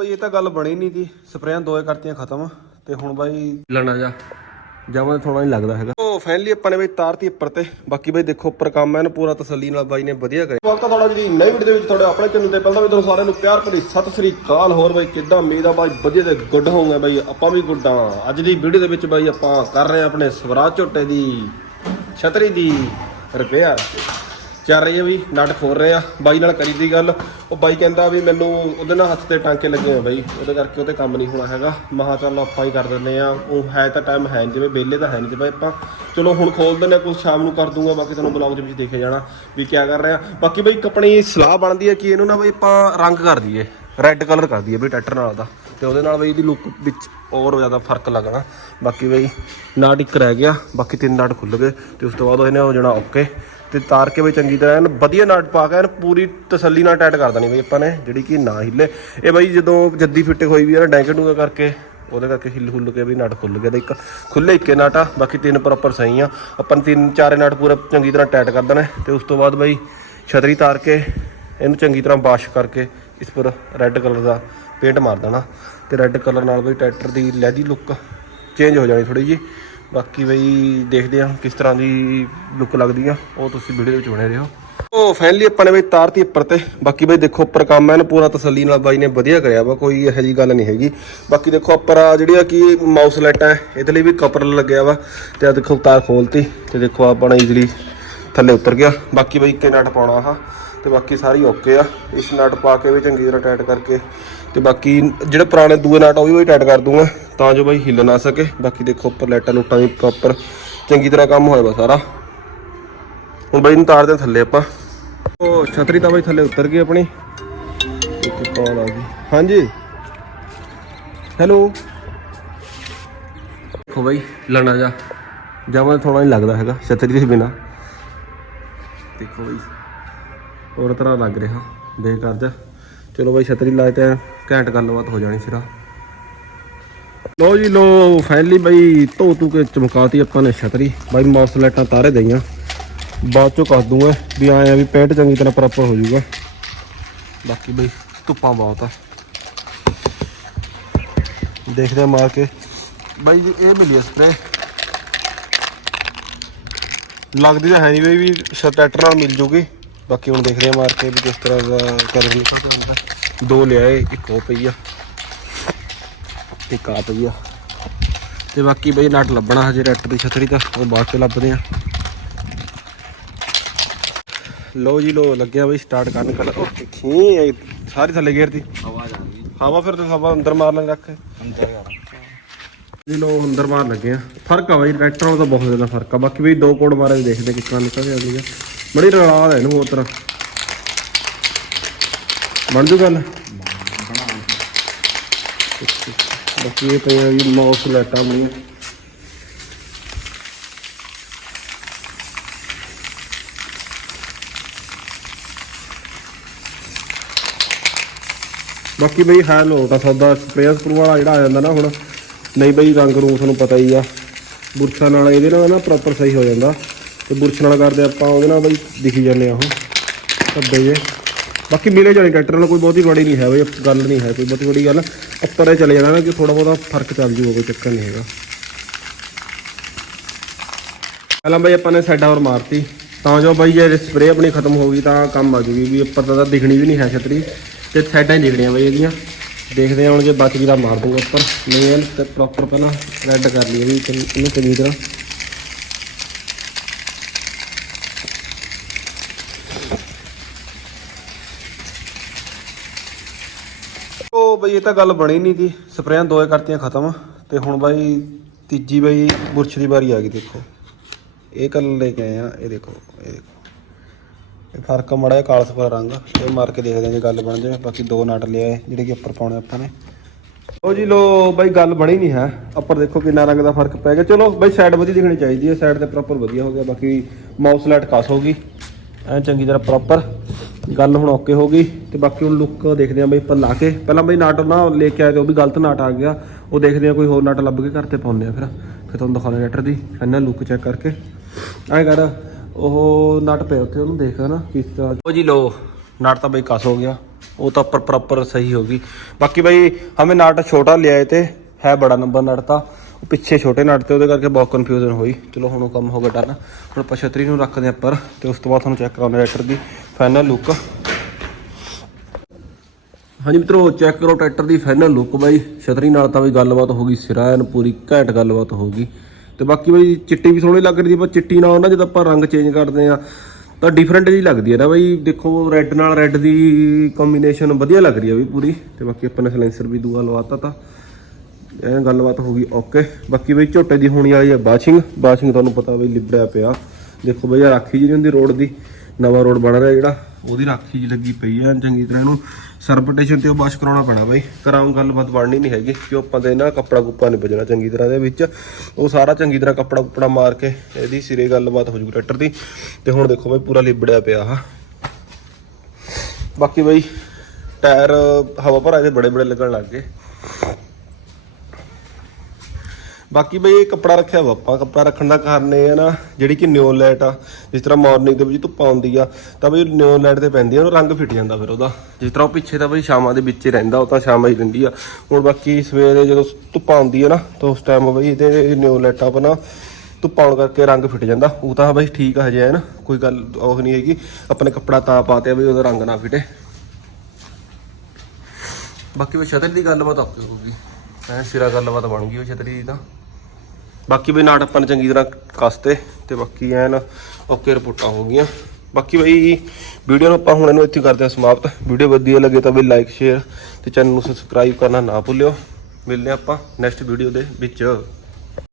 ਬਈ ਇਹ ਤਾਂ ਗੱਲ ਬਣੀ ਨਹੀਂ ਸੀ ਸਪਰੇਆਂ ਦੋਏ ਕਰਤੀਆਂ ਖਤਮ ਤੇ ਹੁਣ ਬਾਈ ਲੈਣਾ ਜਾ। ਜਾਵਾਂ ਥੋੜਾ ਨਹੀਂ ਲੱਗਦਾ ਹੈਗਾ। ਉਹ ਫਾਈਨਲੀ ਆਪਾਂ ਨੇ ਬਈ ਤਾਰਤੀ ਉੱਪਰ ਤੇ। ਬਾਕੀ ਬਈ ਦੇਖੋ ਉੱਪਰ ਕੰਮ ਐਨ ਪੂਰਾ ਤਸੱਲੀ ਨਾਲ ਬਾਈ ਨੇ ਵਧੀਆ ਕਰਿਆ। ਹੈ ਤੁਹਾਡਾ ਜਿਹੜੀ ਨਵੀਂ ਵੀਡੀਓ ਦੇ ਵਿੱਚ ਤੁਹਾਡੇ ਆਪਣੇ ਚੈਨਲ ਤੇ। ਪਹਿਲਾਂ ਵੀ ਤੁਹਾਨੂੰ ਸਾਰਿਆਂ ਨੂੰ ਪਿਆਰ ਭਰੀ ਸਤਿ ਸ੍ਰੀ ਅਕਾਲ। ਹੋਰ ਬਈ ਕਿੱਦਾਂ ਉਮੀਦ ਆ ਬਾਈ ਵਧੀਆ ਤੇ ਗੁੱਡ ਹੋਊਗਾ ਬਾਈ। ਆਪਾਂ ਵੀ ਗੁੱਡ ਅੱਜ ਦੀ ਵੀਡੀਓ ਦੇ ਵਿੱਚ ਬਾਈ ਆਪਾਂ ਕਰ ਰਹੇ ਆ ਆਪਣੇ ਸਵਰਾਜ ਝੋਟੇ ਦੀ ਛਤਰੀ ਦੀ ਰਿਪੇਅਰ ਚੱਲ ਰਹੀ ਹੈ ਵੀ ਨਟ ਖੋਲ ਰਹੇ ਆ। ਬਾਈ ਨਾਲ ਕਰੀ ਦੀ ਗੱਲ। ਉਹ ਬਾਈ ਕਹਿੰਦਾ ਵੀ ਮੈਨੂੰ ਉਹਦੇ ਨਾਲ ਹੱਥ ਤੇ ਟਾਂਕੇ ਲੱਗੇ ਆ ਬਾਈ। ਉਹਦੇ ਕਰਕੇ ਉਹਤੇ ਕੰਮ ਨਹੀਂ ਹੋਣਾ ਹੈਗਾ। ਮਹਾ ਚੱਲ ਆਪਾਂ ਹੀ ਕਰ ਦਿੰਦੇ ਆ। ਉਹ ਹੈ ਤਾਂ ਟਾਈਮ ਹੈ ਨਹੀਂ ਜਿਵੇਂ, ਵਿਹਲੇ ਤਾਂ ਹੈ ਨਹੀਂ ਜਿਵੇਂ ਆਪਾਂ। ਚਲੋ ਹੁਣ ਖੋਲ ਦਿੰਦੇ ਆ ਕੁਝ ਸ਼ਾਮ ਨੂੰ ਕਰ ਦੂੰਗਾ। ਬਾਕੀ ਤੁਹਾਨੂੰ ਬਲੌਗ ਦੇ ਵਿੱਚ ਦੇਖਿਆ ਜਾਣਾ ਵੀ ਕੀ ਕਰ ਰਹੇ। ਆ ਬਾਕੀ ਬਈ ਇੱਕ ਆਪਣੀ ਸਲਾਹ ਬਣਦੀ ਹੈ ਕਿ ਇਹਨੂੰ ਨਾ ਬਈ ਆਪਾਂ ਰੰਗ ਕਰ ਦਈਏ। ਰੈੱਡ ਕਲਰ ਕਰ ਦਈਏ ਬਈ ਟਰੈਕਟਰ ਨਾਲ ਦਾ। ਤੇ ਉਹਦੇ ਨਾਲ ਬਈ ਇਹਦੀ ਲੁੱਕ ਵਿੱਚ ਹੋਰ ਜ਼ਿਆਦਾ ਫ਼ਰਕ ਲੱਗਣਾ। ਬਾਕੀ ਬਈ ਨਾਟ ਇੱਕ ਰਹਿ ਗਿਆ। ਬਾਕੀ ਤਿੰਨ ਨਾਟ ਖੁੱਲ ਗਏ। ਤੇ ਉਸ ਤੋਂ ਬਾਅਦ ਇਹਨੇ ਹੋ ਜਾਣਾ ਓਕੇ। ਤੇ ਤਾਰ ਕੇ ਬਈ ਚੰਗੀ ਤਰ੍ਹਾਂ ਐਨ ਵਧੀਆ ਨਾਟ ਪਾ ਕੇ ਐਨ ਪੂਰੀ ਤਸੱਲੀ ਨਾਲ ਟਾਈਟ ਕਰ ਦੇਣੀ ਬਈ ਆਪਾਂ ਨੇ, ਜਿਹੜੀ ਕਿ ਨਾ ਹਿੱਲੇ। ਇਹ ਬਈ ਜਦੋਂ ਜੱਦੀ ਫਿੱਟੇ ਹੋਈ ਵੀ ਆ ਨਾ ਡੈਂਕੇ ਡੂੰਗਾ ਕਰਕੇ, ਉਹਦੇ ਕਰਕੇ ਹਿੱਲ ਹੁੱਲ ਕੇ ਵੀ ਨਟ ਖੁੱਲ ਗਿਆ ਤੇ ਇੱਕ ਖੁੱਲੇ ਇੱਕੇ ਨਟ ਆ, ਬਾਕੀ ਤਿੰਨ ਪ੍ਰੋਪਰ ਸਹੀ ਆ। ਆਪਾਂ ਨੇ ਤਿੰਨ ਚਾਰੇ ਨਟ ਪੂਰਾ ਚੰਗੀ ਤਰ੍ਹਾਂ ਟਾਈਟ ਕਰ ਦੇਣਾ ਤੇ ਉਸ ਤੋਂ ਬਾਅਦ ਬਈ ਛਤਰੀ ਤਾਰ ਕੇ ਇਹਨੂੰ ਚੰਗੀ ਤਰ੍ਹਾਂ ਵਾਸ਼ ਕਰਕੇ ਇਸ ਪਰ ਰੈੱਡ ਕਲਰ ਦਾ ਪੇਂਟ ਮਾਰ ਦੇਣਾ ਤੇ ਰੈੱਡ ਕਲਰ ਨਾਲ ਬਈ ਟਰੈਕਟਰ ਦੀ ਲੈਦੀ ਲੁੱਕ ਚੇਂਜ ਹੋ ਜਾਣੀ ਥੋੜੀ ਜੀ ਬਾਕੀ ਬਈ ਦੇਖਦੇ ਆ ਕਿਸ ਤਰ੍ਹਾਂ ਦੀ ਲੁੱਕ ਲੱਗਦੀ ਆ। ਉਹ ਤੁਸੀਂ ਵੀਡੀਓ ਦੇ ਵਿੱਚ ਬਣੇ ਰਹੋ। ਉਹ ਫਾਈਨਲੀ ਆਪਾਂ ਨੇ ਬਈ ਤਾਰਤੀ ਉੱਪਰ ਤੇ। ਬਾਕੀ ਬਈ ਦੇਖੋ, ਉੱਪਰ ਕੰਮ ਐਨ ਪੂਰਾ ਤਸੱਲੀ ਨਾਲ ਬਾਈ ਨੇ ਵਧੀਆ ਕਰਿਆ ਵਾ, ਕੋਈ ਇਹੋ ਜੀ ਗੱਲ ਨਹੀਂ ਹੈਗੀ। ਬਾਕੀ ਦੇਖੋ ਉੱਪਰ ਆ ਜਿਹੜੀ ਆ ਕੀ ਮਾਊਸ ਲਾਈਟਾਂ ਹੈ ਇਹਦੇ ਲਈ ਵੀ ਕਪਰ ਲੱਗਿਆ ਵਾ। ਤੇ ਆ ਦੇਖੋ, ਤਾਰ ਖੋਲਤੀ। ਤੇ ਦੇਖੋ ਆਪਣਾ ਈਜ਼ੀਲੀ ਥੱਲੇ ਉਤਰ ਗਿਆ। ਬਾਕੀ ਬਈ ਇੱਕੇ ਨਟ ਪਾਉਣਾ ਆਹ। ਤੇ ਬਾਕੀ ਸਾਰੀ ਓਕੇ ਆ। ਇਸ ਨਟ ਪਾ ਕੇ ਵੀ ਚੰਗੀ ਤਰ੍ਹਾਂ ਟਾਈਟ ਕਰਕੇ ਤੇ ਬਾਕੀ ਜਿਹੜੇ ਪੁਰਾਣੇ ਦੂਏ ਨਟ ਉਹ ਵੀ ਬਈ ਟਾਈਟ ਕਰ ਦੂੰਗਾ। ਤਾਂ ਜੋ ਬਾਈ ਹਿੱਲ ਨਾ ਸਕੇ। ਬਾਕੀ ਦੇਖੋ ਉੱਪਰ ਲਾਈਟਾਂ ਲੂਟਾਂ ਵੀ ਪ੍ਰੋਪਰ ਚੰਗੀ ਤਰ੍ਹਾਂ ਕੰਮ ਹੋਇਆ ਵਾ ਸਾਰਾ। ਹੁਣ ਬਾਈ ਨੂੰ ਤਾਰਦੇ ਹਾਂ ਥੱਲੇ ਆਪਾਂ। ਉਹ ਛਤਰੀ ਤਾਂ ਬਾਈ ਥੱਲੇ ਉਤਰ ਗਈ ਆਪਣੀ। ਇੱਕ ਕਾਲ ਆ ਗਈ। ਹਾਂਜੀ। ਹੈਲੋ। ਦੇਖੋ ਬਾਈ ਲਣਾ ਜਾ। ਜਾਵਾਂ ਥੋੜਾ ਨਹੀਂ ਲੱਗਦਾ ਹੈਗਾ, ਛਤਰੀ ਦੇ ਬਿਨਾ। ਦੇਖੋ ਬਾਈ। ਹੋਰ ਤਰ੍ਹਾਂ ਲੱਗ ਰਿਹਾ। ਬੇਕਾਰ ਜਾ ਚਲੋ ਬਾਈ, ਛਤਰੀ ਲਾਏ ਤੇ ਘੈਂਟ ਗੱਲਬਾਤ ਹੋ ਜਾਣੀ ਸਿਰਾ ਲੋ ਜੀ ਲੋ ਫਾਈਨਲੀ ਬਾਈ, ਧੋ ਧੂ ਕੇ ਚਮਕਾਤੀ ਆਪਾਂ ਨੇ ਛਤਰੀ। ਬਾਈ ਮਾਊਸ ਲਾਈਟਾਂ ਤਾਰੇ ਦਈਆਂ ਬਾਅਦ ਚੋਂ ਕੱਸ ਦੂੰਗਾ ਵੀ ਆਇਆ ਵੀ ਪੇਂਟ ਚੰਗੀ ਤਰ੍ਹਾਂ ਪ੍ਰੋਪਰ ਹੋ ਜਾਊਗਾ। ਬਾਕੀ ਬਾਈ, ਧੁੱਪਾਂ ਬਹੁਤ ਆ। ਦੇਖਦੇ ਆ ਮਾਰ ਕੇ। ਬਾਈ ਜੀ, ਇਹ ਮਿਲੀ ਸਪਰੇ ਲੱਗਦੀ ਤਾਂ ਹੈ ਨਹੀਂ ਬਈ ਵੀ ਸਟੈਟਰ ਨਾਲ ਮਿਲ ਜੂਗੀ। ਬਾਕੀ ਹੁਣ ਦੇਖਦੇ ਆ ਮਾਰ ਕੇ ਵੀ ਕਿਸ ਤਰ੍ਹਾਂ ਦਾ ਕਲਰ ਨਿਕਲਦਾ ਹੁੰਦਾ ਦੋ ਲਿਆਏ ਇੱਕ ਉਹ ਪਈ ਆ ਇੱਕ ਆ ਪਈ ਆ। ਤੇ ਬਾਕੀ ਬਈ ਨਟ ਲੱਭਣਾ ਹਜੇ ਰੈਟ ਦੀ ਛਤਰੀ ਦਾ ਉਹ ਬਾਅਦ ਚ ਲੱਭਦੇ ਆ ਲੋ ਜੀ ਲੋ ਲੱਗਿਆ ਬਈ ਸਟਾਰਟ ਕਰਨ ਕਰ ਉਹ ਖੀ ਸਾਰੀ ਥੱਲੇ ਗੇਰਤੀ। ਆਵਾਜ਼ ਆ ਹਵਾ ਫਿਰ ਤੇ ਹਵਾ ਅੰਦਰ ਮਾਰ ਲਾਂਗੇ ਰੱਖ। ਅੰਦਰ ਜੀ ਲੋ ਅੰਦਰ ਮਾਰ ਲੱਗੇ ਆ ਫ਼ਰਕ ਆ ਬਾਈ ਟਰੈਕਟਰ ਨਾਲ ਤਾਂ ਬਹੁਤ ਜ਼ਿਆਦਾ ਫ਼ਰਕ ਆ। ਬਾਕੀ ਵੀ ਦੋ ਕੋਡ ਮਾਰੇ ਦੇਖਦੇ ਕਿਸ ਤਰ੍ਹਾਂ ਨਿਕਲਦੇ ਅਗਲੀ ਆ ਬੜੀ ਰਲਾ ਹੈ ਇਹਨੂੰ ਹੋਰ ਤਰ੍ਹਾਂ। ਬਣ ਜੂ ਗੱਲ? ਬਾਕੀ ਇਹ ਪਈਆਂ ਜੀ ਮਾਊਸ ਲੈਟਾਂ ਬਣੀਆਂ ਬਾਕੀ ਬਈ ਹੈ ਲੋਟ ਆ ਸੌਦਾ ਸਪਰੇਅ ਸਕਰੂ ਵਾਲਾ ਜਿਹੜਾ ਆ ਜਾਂਦਾ ਨਾ ਹੁਣ। ਨਹੀਂ ਬਈ ਰੰਗ ਰੂ ਤੁਹਾਨੂੰ ਪਤਾ ਹੀ ਆ। ਬੁਰਸ਼ਾਂ ਨਾਲ ਇਹਦੇ ਨਾਲ ਨਾ ਪ੍ਰੋਪਰ ਸਹੀ ਹੋ ਜਾਂਦਾ। ਤੇ ਬੁਰਸ਼ ਨਾਲ ਕਰਦੇ ਆਪਾਂ, ਉਹਦੇ ਨਾਲ ਬਈ ਦਿਖੀ ਜਾਂਦੇ ਆ ਉਹ। ਧੱਬੇ ਜੇ। ਬਾਕੀ ਮਿਲੇ ਜਾਣੇ ਟਰੈਕਟਰ ਨਾਲ ਕੋਈ ਬਹੁਤੀ ਬੜੀ ਨਹੀਂ ਹੈ ਬਈ, ਗੱਲ ਨਹੀਂ ਹੈ, ਕੋਈ ਬਹੁਤੀ ਬੜੀ ਗੱਲ। ਉੱਪਰ ਇਹ ਚਲੇ ਜਾਣਾ ਨਾ ਕਿ ਥੋੜਾ ਬਹੁਤਾ ਫ਼ਰਕ ਚੱਲ ਜੂਗਾ, ਕੋਈ ਚੱਕਰ ਨਹੀਂ ਹੈਗਾ। ਪਹਿਲਾਂ ਬਾਈ ਆਪਾਂ ਨੇ ਸਾਈਡਾਂ ਹੋਰ ਮਾਰਤੀ। ਤਾਂ ਜੋ ਬਾਈ ਜੇ ਸਪਰੇਅ ਆਪਣੀ ਖਤਮ ਹੋ ਗਈ ਤਾਂ ਕੰਮ ਆ ਜੂਗੀ, ਵੀ ਉੱਪਰ ਤਾਂ ਦਿਖਣੀ ਵੀ ਨਹੀਂ ਹੈ ਛਤਰੀ। ਤੇ ਸਾਈਡਾਂ ਹੀ ਦਿਖਣੀਆਂ ਬਈ ਇਹਦੀਆਂ। ਦੇਖਦੇ ਹਾਂ ਹੁਣ ਜੇ ਬਚ ਗਈ ਤਾਂ ਮਾਰ ਦੂੰਗਾ ਉੱਪਰ। ਨਹੀਂ ਇਹ ਪ੍ਰੋਪਰ ਪਹਿਲਾਂ ਰੈੱਡ ਕਰ ਲਈਏ ਵੀ ਚੰਗੀ- ਇਹਨੂੰ ਚੰਗੀ ਤਰ੍ਹਾਂ ਉਹ ਬਈ, ਇਹ ਤਾਂ ਗੱਲ ਬਣੀ ਨਹੀਂ ਸੀ ਸਪਰੇਆਂ ਦੋਏ ਕਰਤੀਆਂ ਖਤਮ। ਤੇ ਹੁਣ ਬਾਈ, ਤੀਜੀ ਬਾਈ, ਬੁਰਸ਼ ਦੀ ਵਾਰੀ ਆ ਗਈ, ਦੇਖੋ। ਇਹ ਕਲਰ ਲੈ ਕੇ ਆਏ ਆ, ਇਹ ਦੇਖੋ ਇਹ ਦੇਖੋ। ਇਹ ਫ਼ਰਕ ਮੜਾ ਕਾਲਾ ਸਫਾ ਰੰਗ ਇਹ ਮਾਰ ਕੇ ਦੇਖਦੇ ਆ ਜੇ ਗੱਲ ਬਣ ਜਾਵੇ। ਬਾਕੀ ਦੋ ਨਟ ਲਿਆਏ, ਜਿਹੜੇ ਕਿ ਉੱਪਰ ਪਾਉਣੇ ਆਪਾਂ ਨੇ। ਲੋ ਜੀ ਲੋ ਬਾਈ, ਗੱਲ ਬਣੀ ਨਹੀਂ ਹੈ। ਉੱਪਰ ਦੇਖੋ ਕਿੰਨਾ ਰੰਗ ਦਾ ਫ਼ਰਕ ਪੈ ਗਿਆ। ਚਲੋ, ਬਾਈ ਸਾਈਡ ਵਧੀਆ ਦਿਖਣੀ ਚਾਹੀਦੀ ਹੈ। ਸਾਈਡ ਤੇ ਪ੍ਰੋਪਰ ਵਧੀਆ ਹੋ ਗਿਆ। ਬਾਕੀ ਮਾਊਸ ਲਾਈਟ ਕਾਸ ਹੋ ਗਈ। ਐ ਚੰਗੀ ਤਰ੍ਹਾਂ ਪ੍ਰੋਪਰ ਗੱਲ ਹੁਣ ਓਕੇ ਹੋ ਗਈ ਤੇ ਬਾਕੀ ਹੁਣ ਲੁੱਕ ਦੇਖਦੇ ਆ ਬਈ ਪਰ ਲਾ ਕੇ। ਪਹਿਲਾਂ ਬਈ ਨਾਟ ਨਾ ਲੈ ਕੇ ਆਏ ਤੇ ਉਹ ਵੀ ਗਲਤ ਨਾਟ ਆ ਗਿਆ। ਉਹ ਦੇਖਦੇ ਆ ਕੋਈ ਹੋਰ ਨਾਟ ਲੱਭ ਕੇ ਘਰ ਤੇ ਪਾਉਂਦੇ ਆ ਫਿਰ। ਫਿਰ ਤੁਹਾਨੂੰ ਦਿਖਾਉਣੇ ਲੈਟਰ ਦੀ ਇਹਨਾਂ ਲੁੱਕ ਚੈੱਕ ਕਰਕੇ। ਐ ਕਰ, ਉਹ ਨਾਟ ਪਿਆ ਉੱਥੇ, ਉਹਨੂੰ ਦੇਖ ਨਾ ਕਿਸ ਤਰ੍ਹਾਂ। ਉਹ ਜੀ ਲੋ ਨਾਟ ਤਾਂ ਬਈ ਕਸ ਹੋ ਗਿਆ। ਉਹ ਤਾਂ ਪ੍ਰੋਪਰ ਸਹੀ ਹੋ ਗਈ। ਬਾਕੀ ਬਈ ਹਮੇ ਨਾਟ ਛੋਟਾ ਲਿਆਏ ਤੇ ਹੈ ਬੜਾ ਨੰਬਰ ਨਾਟ ਤਾਂ। ਉਹ ਪਿੱਛੇ ਛੋਟੇ ਨਟ ਤੇ ਉਹਦੇ ਕਰਕੇ ਬਹੁਤ ਕਨਫਿਊਜ਼ਨ ਹੋਈ। ਚਲੋ ਹੁਣ ਉਹ ਕੰਮ ਹੋ ਗਿਆ ਡਨ ਹੁਣ ਆਪਾਂ ਛਤਰੀ ਨੂੰ ਰੱਖਦੇ ਹਾਂ ਪਰ ਤੇ ਉਸ ਤੋਂ ਬਾਅਦ ਤੁਹਾਨੂੰ ਚੈੱਕ ਕਰਾਉਂਦੇ ਟਰੈਕਟਰ ਦੀ ਫਾਈਨਲ ਲੁੱਕ ਹਾਂਜੀ ਮਿੱਤਰੋ ਚੈੱਕ ਕਰੋ ਟਰੈਕਟਰ ਦੀ ਫਾਈਨਲ ਲੁੱਕ ਬਾਈ। ਛਤਰੀ ਨਾਲ ਤਾਂ ਵੀ ਗੱਲਬਾਤ ਹੋ ਗਈ ਸਿਰਾ ਐਨ ਪੂਰੀ ਘੈਂਟ ਗੱਲਬਾਤ ਹੋ ਗਈ। ਤੇ ਬਾਕੀ ਬਈ, ਚਿੱਟੀ ਵੀ ਸੋਹਣੀ ਲੱਗ ਰਹੀ ਪਰ ਚਿੱਟੀ ਨਾਲ ਨਾ ਜਦੋਂ ਆਪਾਂ ਰੰਗ ਚੇਂਜ ਕਰਦੇ ਆ ਤਾਂ ਡਿਫਰੈਂਟ ਜੀ ਲੱਗਦੀ ਹੈ ਨਾ ਬਾਈ। ਦੇਖੋ ਰੈੱਡ ਨਾਲ ਰੈੱਡ ਦੀ ਕੰਬੀਨੇਸ਼ਨ ਵਧੀਆ ਲੱਗ ਰਹੀ ਹੈ ਵੀ ਪੂਰੀ। ਤੇ ਬਾਕੀ ਆਪਾਂ ਨੇ ਸਲੈਂਸਰ ਵੀ ਦੂਆ ਲਵਾਤਾ ਤਾਂ। ਇਹ ਗੱਲਬਾਤ ਹੋ ਗਈ ਓਕੇ ਬਾਕੀ ਬਈ ਝੋਟੇ ਦੀ ਹੋਣੀ ਵਾਲੀ ਹੈ ਬਾਸ਼ਿੰਗ। ਬਾਸ਼ਿੰਗ ਤੁਹਾਨੂੰ ਪਤਾ ਬਈ ਲਿਬੜਿਆ ਪਿਆ। ਦੇਖੋ ਬਈ ਆਹ ਰਾਖੀ ਜਿਹੜੀ ਹੁੰਦੀ ਰੋਡ ਦੀ, ਨਵਾਂ ਰੋਡ ਬਣ ਰਿਹਾ ਜਿਹੜਾ, ਉਹਦੀ ਰਾਖੀ ਜੀ ਲੱਗੀ ਪਈ ਹੈ ਚੰਗੀ ਤਰ੍ਹਾਂ ਇਹਨੂੰ ਸਰਪਟੇਸ਼ਨ ਤੇ ਉਹ ਵਾਸ਼ ਕਰਾਉਣਾ ਪੈਣਾ ਬਈ। ਕਰਾਉਂ ਗੱਲਬਾਤ ਬਣਨੀ ਨਹੀਂ ਹੈਗੀ, ਕਿਉਂ ਆਪਾਂ ਦੇ ਨਾ ਕੱਪੜਾ ਕੁੱਪਾ ਨਹੀਂ ਵੱਜਣਾ ਚੰਗੀ ਤਰ੍ਹਾਂ ਦੇ ਵਿੱਚ। ਉਹ ਸਾਰਾ ਚੰਗੀ ਤਰ੍ਹਾਂ ਕੱਪੜਾ ਕੁੱਪੜਾ ਮਾਰ ਕੇ ਇਹਦੀ ਸਿਰੇ ਗੱਲਬਾਤ ਹੋ ਜੂ ਟਰੈਕਟਰ ਦੀ। ਤੇ ਹੁਣ ਦੇਖੋ ਬਾਈ ਪੂਰਾ ਲਿਬੜਿਆ ਪਿਆ ਆ ਬਾਕੀ ਬਾਈ ਟਾਇਰ, ਹਵਾ ਭਰਾ ਦੇ ਬੜੇ ਬੜੇ ਲੱਗਣ ਲੱਗ ਗਏ। ਬਾਕੀ ਬਈ ਇਹ ਕੱਪੜਾ ਰੱਖਿਆ ਵਾ, ਆਪਾਂ ਕੱਪੜਾ ਰੱਖਣ ਦਾ ਕਾਰਨ ਇਹ ਹੈ ਨਾ, ਜਿਹੜੀ ਕਿ ਨਿਓਨ ਲਾਈਟ ਆ, ਜਿਸ ਤਰ੍ਹਾਂ ਮਾਰਨਿੰਗ ਦੇ ਵਿੱਚ ਧੁੱਪ ਆਉਂਦੀ ਆ, ਤਾਂ ਬਈ ਨਿਓਨ ਲਾਈਟ ਤੇ ਪੈਂਦੀ ਆ ਉਹ ਰੰਗ ਫਿੱਟ ਜਾਂਦਾ ਫਿਰ ਉਹਦਾ। ਜਿਸ ਤਰ੍ਹਾਂ ਉਹ ਪਿੱਛੇ ਤਾਂ ਬਈ ਸ਼ਾਮਾਂ ਦੇ ਵਿੱਚ ਹੀ ਰਹਿੰਦਾ, ਉਹ ਤਾਂ ਸ਼ਾਮਾਂ ਹੀ ਰਹਿੰਦੀ ਆ। ਹੁਣ ਬਾਕੀ ਸਵੇਰੇ ਜਦੋਂ ਧੁੱਪ ਆਉਂਦੀ ਆ ਨਾ, ਤਾਂ ਉਸ ਟਾਈਮ ਬਈ ਇਹਦੇ ਨਿਓਨ ਲਾਈਟਾਂ ਆਪਣਾ, ਧੁੱਪ ਆਉਣ ਕਰਕੇ ਰੰਗ ਫਿੱਟ ਜਾਂਦਾ। ਉਹ ਤਾਂ ਬਈ ਠੀਕ ਆ ਹਜੇ ਹੈ ਨਾ ਕੋਈ ਗੱਲ ਉਹ ਨਹੀਂ ਹੈਗੀ, ਆਪਣੇ ਕੱਪੜਾ ਤਾਂ ਪਾਤੇ ਆ ਬਈ ਉਹਦਾ ਰੰਗ ਨਾ ਫਿਟੇ। ਬਾਕੀ ਉਹ ਛਤਰੀ ਦੀ ਗੱਲਬਾਤ ਆਪੇ ਹੋਊਗੀ। ਐ ਸਿਰਾ ਗੱਲਬਾਤ ਬਣ ਗਈ ਉਹ ਛਤਰੀ ਦੀ ਤਾਂ। ਬਾਕੀ ਬਈ ਨਾਟ ਆਪਾਂ ਨੇ ਚੰਗੀ ਤਰ੍ਹਾਂ ਕਸਤੇ ਤੇ ਬਾਕੀ ਐਨ ਓਕੇ ਰਿਪੋਰਟਾਂ ਹੋ ਗਈਆਂ। ਬਾਕੀ ਬਈ ਵੀਡੀਓ ਨੂੰ ਆਪਾਂ ਹੁਣ ਇਹਨੂੰ ਇੱਥੇ ਕਰਦੇ ਹਾਂ ਸਮਾਪਤ। ਵੀਡੀਓ ਵਧੀਆ ਲੱਗੇ ਤਾਂ ਬਈ ਲਾਈਕ ਸ਼ੇਅਰ ਤੇ ਚੈਨਲ ਨੂੰ ਸਬਸਕ੍ਰਾਈਬ ਕਰਨਾ ਨਾ ਭੁੱਲਿਓ। ਮਿਲਦੇ ਹਾਂ ਆਪਾਂ ਨੈਕਸਟ ਵੀਡੀਓ ਦੇ ਵਿੱਚ।